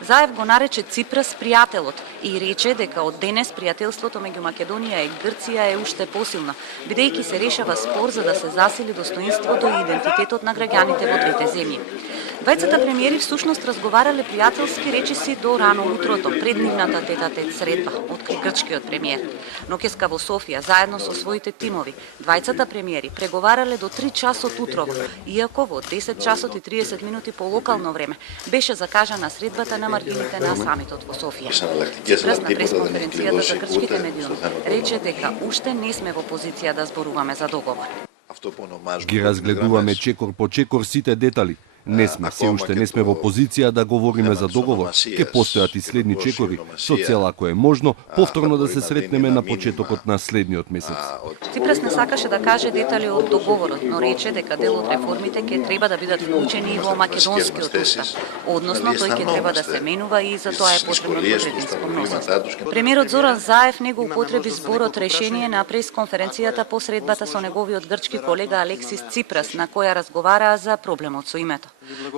Заев го нарече Ципрас пријателот и рече дека од денес пријателството меѓу Македонија и Грција е уште посилно, бидејќи се решава спор за да се засили достоинството и идентитетот на граѓаните во двете земји. Двајцата премиери всушност разговарале пријателски речиси до рано утрото, пред нивната тет-а-тет средба, откри грчкиот премиер. Ноќеска во Софија, заедно со своите тимови, двајцата премиери преговарале до 3 часот утрово, иако во 10 часот и 30 минути по локално време беше закажана средбата на маргините на самитот во Софија. Ципрас на пресконференцијата за грчките медиуми рече дека уште не сме во позиција да зборуваме за договор. Ги разгледуваме чекор по чекор сите детали. Не сме, се уште не сме во позиција да говориме за договор. Ке постојат и следни чекори, со цел ако е можно, повторно да се сретнеме на почетокот на следниот месец. Ципрас не сакаше да каже детали од договорот, но рече дека дел од реформите ќе треба да бидат вклучени и во македонскиот устав, односно тој ќе треба да се менува и за тоа е потребно двотретинско мнозинство. Премиерот Зоран Заев не го употреби зборот решение на пресконференцијата по средбата со неговиот грчки колега Алексис Ципрас, на која разговараа за проблемот со името.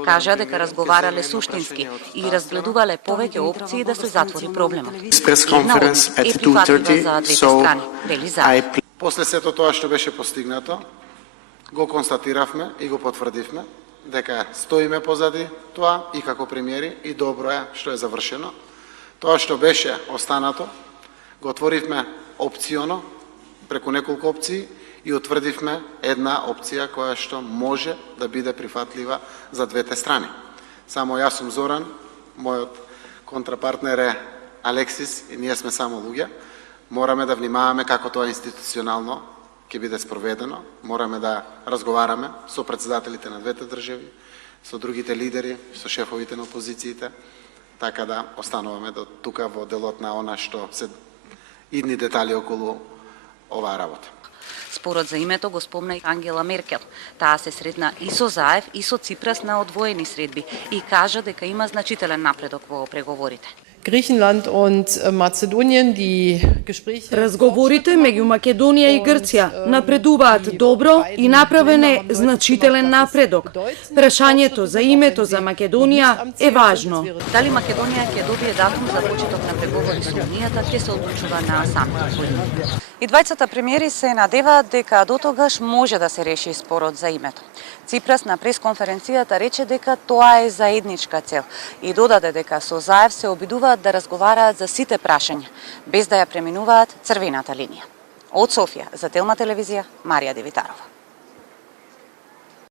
Кажа дека разговарале суштински и разгледувале повеќе опции да се затвори проблемот. Една од е прифатлива за двете страни, вели Заев. После сето тоа што беше постигнато, го констатиравме и го потврдивме дека стоиме позади тоа и како премиери и добро е што е завршено. Тоа што беше останато, го отворивме опционо, преку неколку опции, и утврдивме една опција која што може да биде прифатлива за двете страни. Само јас сум Зоран, мојот контрапартнер е Алексис и ние сме само луѓе. Мораме да внимаваме како тоа институционално ќе биде спроведено. Мораме да разговараме со претседателите на двете држави, со другите лидери, со шефовите на опозициите, така да остануваме до тука во делот на она што се идни детали околу оваа работа. Спорот за името го спомна и Ангела Меркел. Таа се сретна и со Заев и со Ципрас на одвоени средби и кажа дека има значителен напредок во преговорите. Griechenland und Mazedonien, die Gespräche... Разговорите меѓу Македонија и Грција напредуваат добро и направен е значителен напредок. Прашањето за името за Македонија е важно. Дали Македонија ќе добие датум за почеток на преговори со Унијата ќе се одлучува на самитот. И двајцата премиери се надеваат дека дотогаш може да се реши спорот за името. Ципрас на пресконференцијата рече дека тоа е заедничка цел и додаде дека со Заев се обидуваат да разговараат за сите прашања, без да ја преминуваат црвената линија. Од Софија, за Телма телевизија, Марија Девитарова.